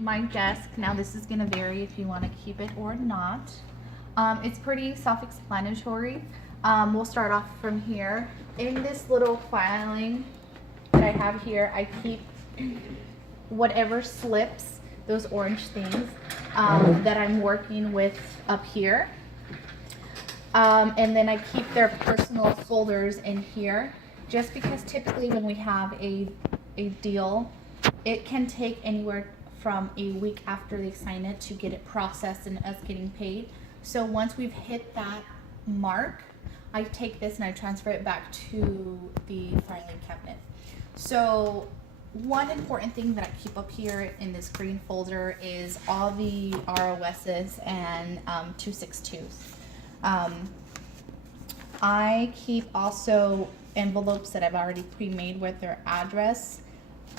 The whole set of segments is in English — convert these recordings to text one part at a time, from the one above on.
my desk. Now this is gonna vary if you want to keep it or not. It's pretty self-explanatory. We'll start off from here. In this little filing that I have here, I keep whatever slips, those orange things, that I'm working with up here. And then I keep their personal folders in here, just because typically when we have a deal, it can take anywhere from a week after they sign it to get it processed and us getting paid. So once we've hit that mark, I take this and I transfer it back to the filing cabinet. So one important thing that I keep up here in this green folder is all the ROSs and 262s. I keep also envelopes that I've already pre-made with their address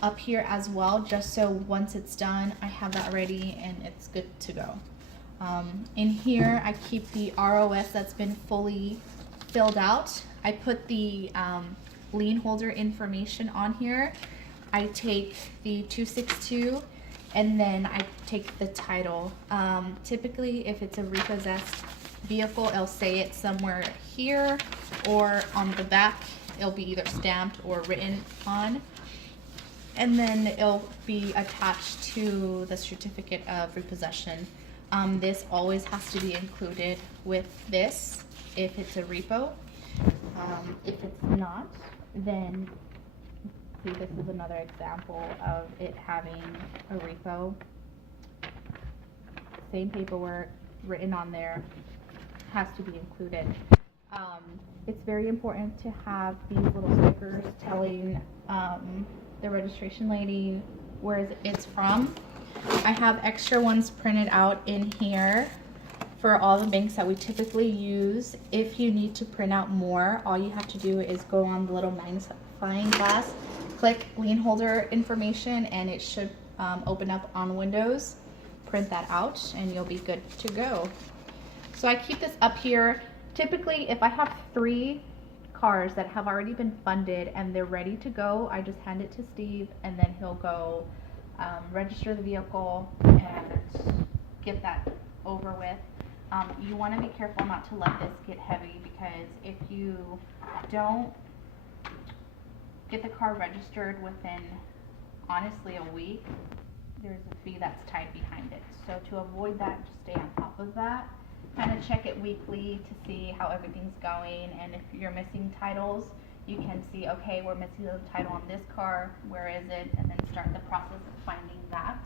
up here as well, just so once it's done, I have that ready and it's good to go. In here, I keep the ROS that's been fully filled out. I put the lien holder information on here. I take the 262 and then I take the title. Typically, if it's a repossessed vehicle, it'll say it somewhere here or on the back. It'll be either stamped or written on. And then it'll be attached to the certificate of repossession. This always has to be included with this if it's a repo. If it's not, then see, this is another example of it having a repo. Same paperwork written on there has to be included. It's very important to have these little stickers telling the registration lady where it's from. I have extra ones printed out in here for all the banks that we typically use. If you need to print out more, all you have to do is go on the little magnifying glass, click lien holder information, and it should open up on Windows. Print that out and you'll be good to go. So I keep this up here. Typically, if I have 3 cars that have already been funded and they're ready to go, I just hand it to Steve and then he'll go register the vehicle and get that over with. You want to be careful not to let this get heavy, because if you don't get the car registered within, honestly, a week, there's a fee that's tied behind it. So to avoid that, just stay on top of that. Kind of check it weekly to see how everything's going, and if you're missing titles, you can see, okay, we're missing the title on this car, where is it, and then start the process of finding that.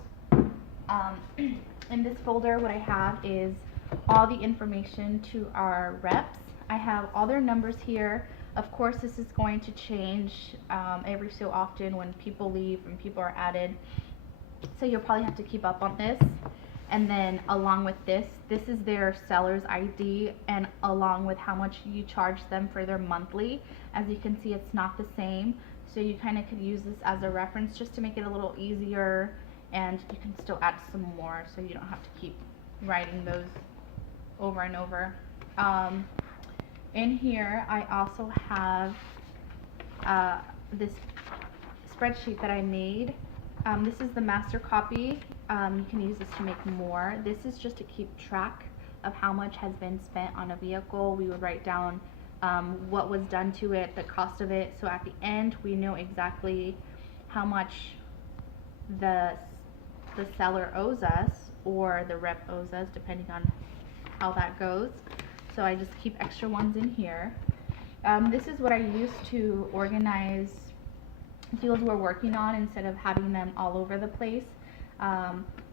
In this folder, what I have is all the information to our reps. I have all their numbers here. Of course, this is going to change every so often when people leave and people are added, so you'll probably have to keep up on this. And then along with this is their seller's ID, and along with how much you charge them for their monthly. As you can see, it's not the same, so you kind of could use this as a reference just to make it a little easier, and you can still add some more so you don't have to keep writing those over and over. In here, I also have this spreadsheet that I made. This is the master copy. You can use this to make more. This is just to keep track of how much has been spent on a vehicle. We would write down what was done to it, the cost of it, so at the end we know exactly how much the seller owes us, or the rep owes us, depending on how that goes. So I just keep extra ones in here. This is what I use to organize deals we're working on instead of having them all over the place.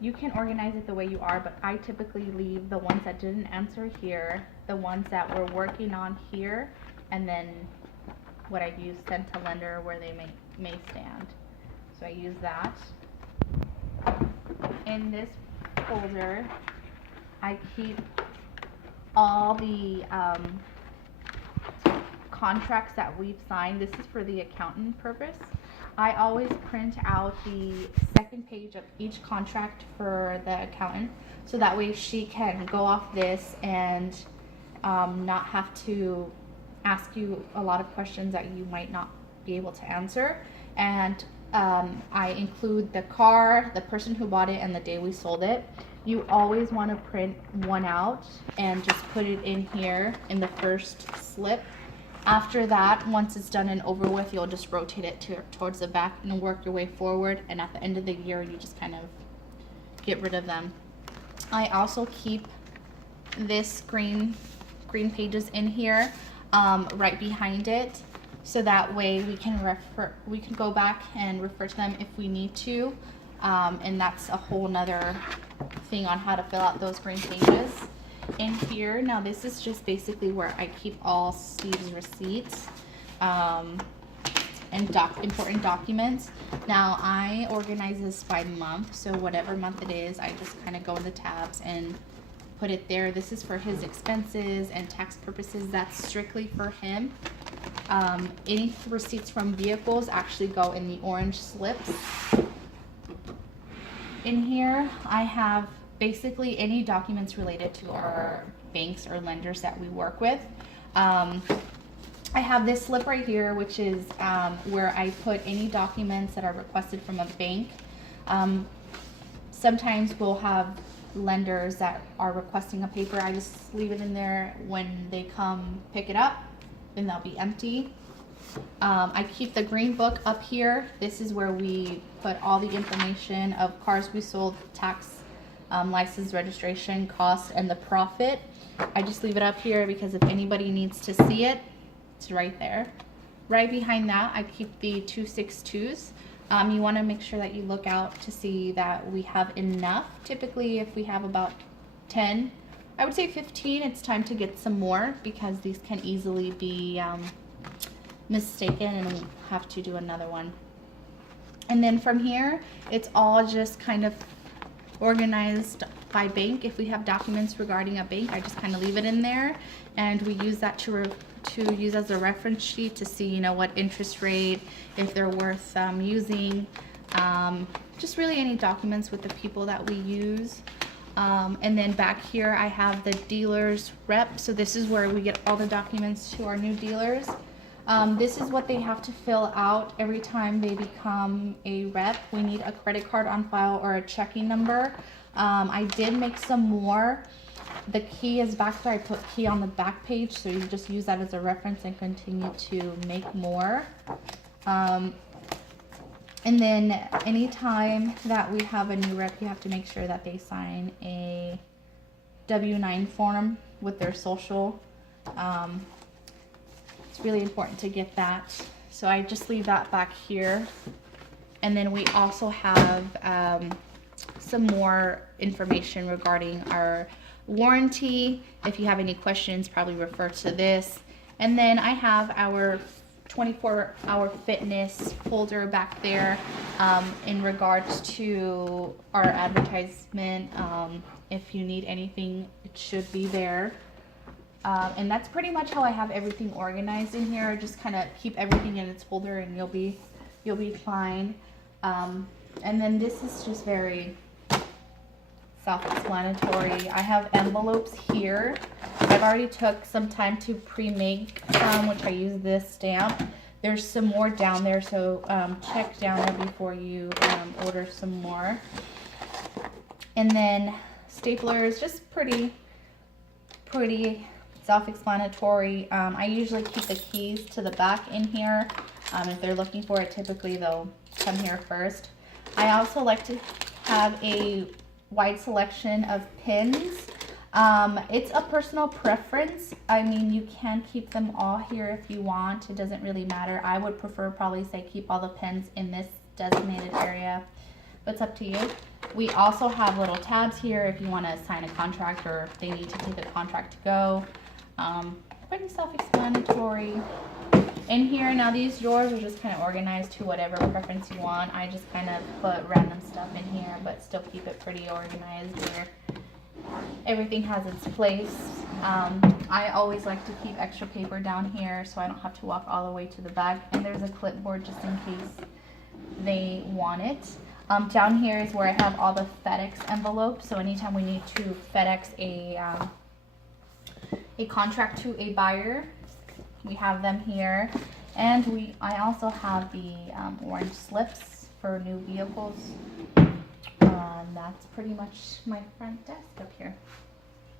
You can organize it the way you are, but I typically leave the ones that didn't answer here, the ones that we're working on here, and then what I use sent to lender where they may stand. So I use that. In this folder, I keep all the contracts that we've signed. This is for the accountant purpose. I always print out the second page of each contract for the accountant, so that way she can go off this and not have to ask you a lot of questions that you might not be able to answer. And I include the car, the person who bought it, and the day we sold it. You always want to print one out and just put it in here in the first slip. After that, once it's done and over with, you'll just rotate it towards the back and work your way forward. And at the end of the year, you just kind of get rid of them. I also keep this green pages in here right behind it, so that way we can go back and refer to them if we need to. And that's a whole nother thing on how to fill out those green pages. In here, now this is just basically where I keep all Steve's receipts and important documents. Now I organize this by month, so whatever month it is, I just kind of go in the tabs and put it there. This is for his expenses and tax purposes. That's strictly for him. Any receipts from vehicles actually go in the orange slips. In here, I have basically any documents related to our banks or lenders that we work with. I have this slip right here, which is where I put any documents that are requested from a bank. Sometimes we'll have lenders that are requesting a paper. I just leave it in there. When they come pick it up, then they'll be empty. I keep the green book up here. This is where we put all the information of cars we sold, tax, license, registration, cost, and the profit. I just leave it up here because if anybody needs to see it, it's right there. Right behind that, I keep the 262s. You want to make sure that you look out to see that we have enough. Typically, if we have about 10, I would say 15, it's time to get some more because these can easily be mistaken and we'll have to do another one. And then from here, it's all just kind of organized by bank. If we have documents regarding a bank, I just kind of leave it in there, and we use that to use as a reference sheet to see, you know, what interest rate, if they're worth using, just really any documents with the people that we use. And then back here I have the dealer's rep. So this is where we get all the documents to our new dealers. This is what they have to fill out every time they become a rep. We need a credit card on file or a checking number. I did make some more. The key is back there. I put key on the back page, so you just use that as a reference and continue to make more. And then anytime that we have a new rep, you have to make sure that they sign a W-9 form with their social. It's really important to get that. So I just leave that back here. And then we also have some more information regarding our warranty. If you have any questions, probably refer to this. And then I have our 24-hour fitness folder back there in regards to our advertisement. If you need anything, it should be there. And that's pretty much how I have everything organized in here. Just kind of keep everything in its folder and you'll be fine. And then this is just very self-explanatory. I have envelopes here. I've already took some time to pre-make some, which I use this stamp. There's some more down there, so check down there before you order some more. And then staplers, just pretty self-explanatory. I usually keep the keys to the back in here. If they're looking for it, typically they'll come here first. I also like to have a wide selection of pins. It's a personal preference. I mean, you can keep them all here if you want. It doesn't really matter. I would prefer probably say keep all the pins in this designated area, but it's up to you. We also have little tabs here if you want to sign a contract or if they need to take a contract to go. Pretty self-explanatory. In here, now these drawers are just kind of organized to whatever preference you want. I just kind of put random stuff in here, but still keep it pretty organized where everything has its place. I always like to keep extra paper down here so I don't have to walk all the way to the back. And there's a clipboard just in case they want it. Down here is where I have all the FedEx envelopes. So anytime we need to FedEx a contract to a buyer, we have them here. And I also have the orange slips for new vehicles. That's pretty much my front desk up here.